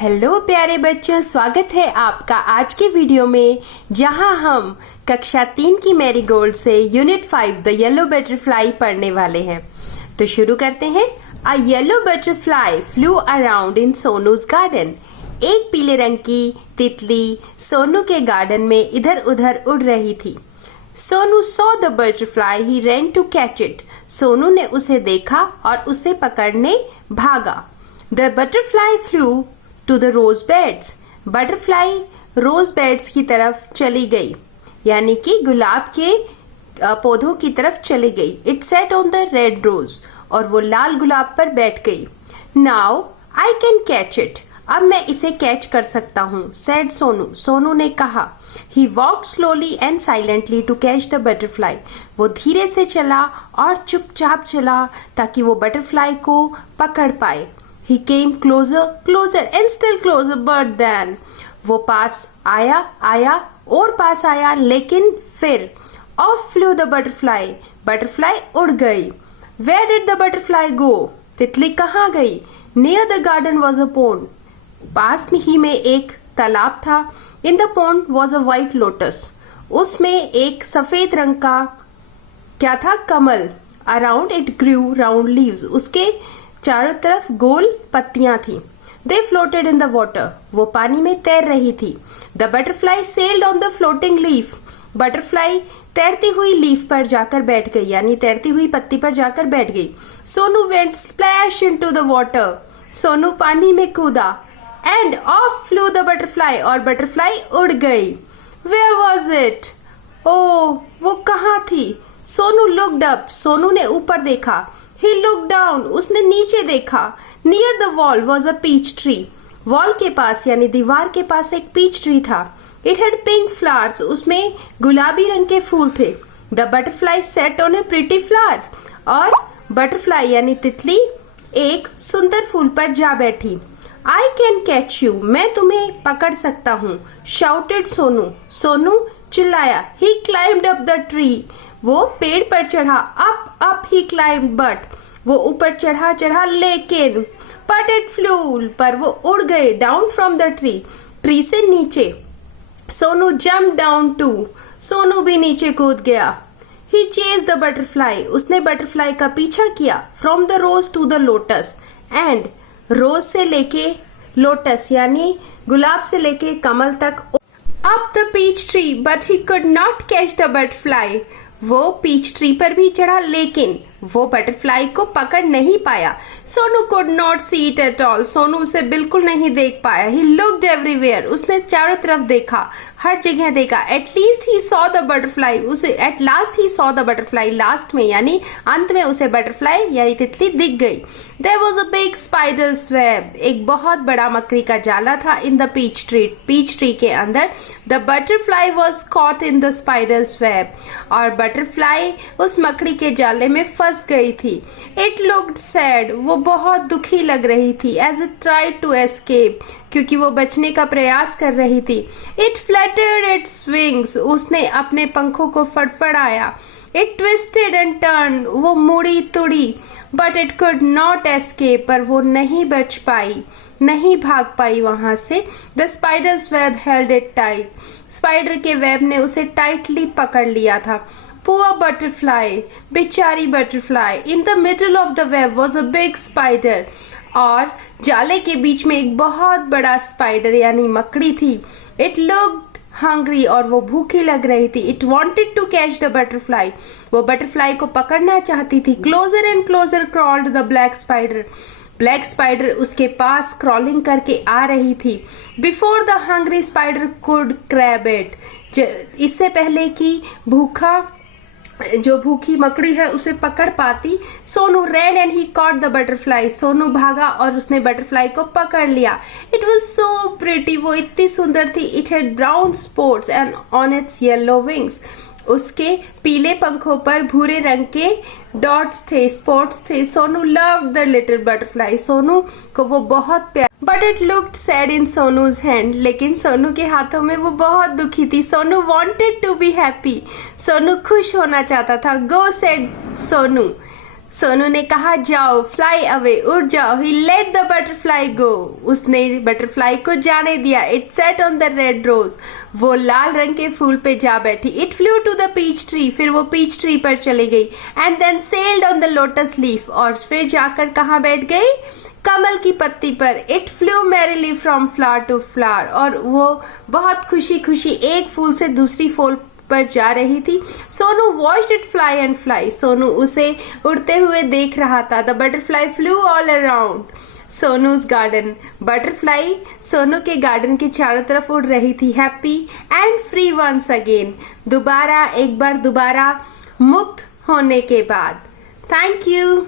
Hello प्यारे बच्चों, स्वागत है आपका आज के वीडियो में, जहां हम कक्षा 3 की मैरीगोल्ड से यूनिट 5 द येलो बटरफ्लाई पढ़ने वाले हैं। तो शुरू करते हैं। A yellow butterfly flew around in Sonu's garden. एक पीले रंग की तितली सोनू के गार्डन में इधर उधर उड़ रही थी। Sonu saw the butterfly, he ran to catch it. Sonu ने उसे देखा और उसे पकड़ने भागा। The butterfly flew to the rose beds. Butterfly rose beds की तरफ चली गई, यानी कि गुलाब के पौधों की तरफ चली गई। It sat on the red rose, और वो लाल गुलाब पर बैठ गई। Now I can catch it, अब मैं इसे कैच कर सकता हूँ, सेड सोनू। सोनू ने कहा। He walk slowly and silently to catch the butterfly. वो धीरे से चला और चुपचाप चला ताकि वो बटरफ्लाई को पकड़ पाए। He came closer, closer and still closer, but then वो पास आया और पास आया, लेकिन फिर off flew the butterfly. Butterfly उड़ गई। Where did the butterfly go? तितली कहाँ गई? Near the garden was a pond. पास में ही में एक तालाब था। In the pond was a white lotus. उसमें एक सफेद रंग का क्या था? कमल। Around it grew round leaves. उसके चारों तरफ गोल पत्तियां थी। They floated in the water. वो पानी में तैर रही थी। The butterfly sailed on the floating leaf. Butterfly तैरती हुई लीफ पर जाकर बैठ गई, यानी तैरती हुई पत्ती पर जाकर बैठ गई। Sonu went splash into the water. Sonu पानी में कूदा। And off flew the butterfly. और बटरफ्लाई उड़ गई। Where was it? ओह, वो कहाँ थी? Sonu looked up. सोनू ने ऊपर देखा। He looked down. उसने नीचे देखा। Near the wall was a peach tree. Wall के पास यानी दीवार के पास एक पीच ट्री था। It had pink flowers. उसमें गुलाबी रंग के फूल थे। The butterfly sat on a pretty flower. और बटरफ्लाई यानी तितली एक सुंदर फूल पर जा बैठी। I can catch you. मैं तुम्हें पकड़ सकता हूँ, shouted सोनू। सोनू चिल्लाया। He climbed up the tree. वो पेड़ पर चढ़ा। up he climbed, but वो ऊपर चढ़ा लेकिन but it flew, पर वो उड़ गए। down from the tree, tree से नीचे। Sonu jumped down too. Sonu भी नीचे कूद गया। he chased the butterfly. उसने बटरफ्लाई का पीछा किया। from the rose to the lotus, and रोज से लेके लोटस यानी गुलाब से लेके कमल तक। up the peach tree, but he could not catch the butterfly. वो पीच ट्री पर भी चढ़ा, लेकिन वो बटरफ्लाई को पकड़ नहीं पाया। Sonu could not see it at all. Sonu उसे बिल्कुल नहीं देख पाया. He looked everywhere. उसने चारों तरफ देखा, हर जगह देखा. At least he saw the butterfly. उसे at last he saw the butterfly. Last में यानी अंत में उसे बटरफ्लाई यानी तितली दिख गई. There was a big spider's web. एक बहुत बड़ा मकड़ी का जाला था in the peach tree. Peach tree के अंदर. The butterfly was caught in the spider's web. और बटरफ्लाई उस मकड़ी के जाले में फंस गई थी. It looked sad. वो बहुत दुखी लग रही थी. As it tried to escape. क्योंकि वो बचने का प्रयास कर रही थी. It fluttered its wings. उसने अपने पंखों को फड़फड़ाया. It twisted and turn. वो मुड़ी तुड़ी. But it could not escape. पर वो नहीं बच पाई, नहीं भाग पाई वहां से. The spider's web held it tight. Spider के वेब ने उसे टाइटली पकड़ लिया था. Poor butterfly, बेचारी butterfly. In the middle of the web was a big spider. और जाले के बीच में एक बहुत बड़ा स्पाइडर यानी मकड़ी थी. It looked hungry. और वो भूखी लग रही थी. It wanted to catch the butterfly. वो बटरफ्लाई को पकड़ना चाहती थी. Closer and closer crawled the black spider. Black spider उसके पास क्रॉलिंग करके आ रही थी. Before the hungry spider could grab it. इससे पहले कि जो भूखी मकड़ी है उसे पकड़ पाती. Sonu ran and he caught the butterfly. Sonu भागा और उसने बटरफ्लाई को पकड़ लिया. It was so pretty. वो इतनी सुंदर थी. It had brown spots and on its yellow wings. उसके पीले पंखों पर भूरे रंग के डॉट्स थे, स्पॉट्स थे. Sonu loved the little butterfly. Sonu को वो बहुत प्यार. But it looked sad in Sonu's hand. लेकिन सोनू के हाथों में वो बहुत दुखी थी. Sonu wanted to be happy. Sonu खुश होना चाहता था. गो सेड सोनू. सोनू ने कहा जाओ फ्लाई अवे, उड़ जाओ। He let the butterfly go, उसने बटरफ्लाई को जाने दिया। It sat on the red rose, वो लाल रंग के फूल पे जा बैठी। It flew to the peach tree, फिर वो पीच ट्री पर चली गई। And then settled on the lotus leaf, और फिर जाकर कहाँ बैठ गई? कमल की पत्ती पर। It flew merrily from flower to flower, और वो बहुत खुशी खुशी एक फूल से दूसरी फूल पर जा रही थी। Sonu watched it fly and fly, Sonu उसे उड़ते हुए देख रहा था। The butterfly flew all around Sonu's garden, butterfly Sonu के गार्डन के चारों तरफ उड़ रही थी। Happy and free once again, दोबारा, एक बार दोबारा मुक्त होने के बाद। Thank you.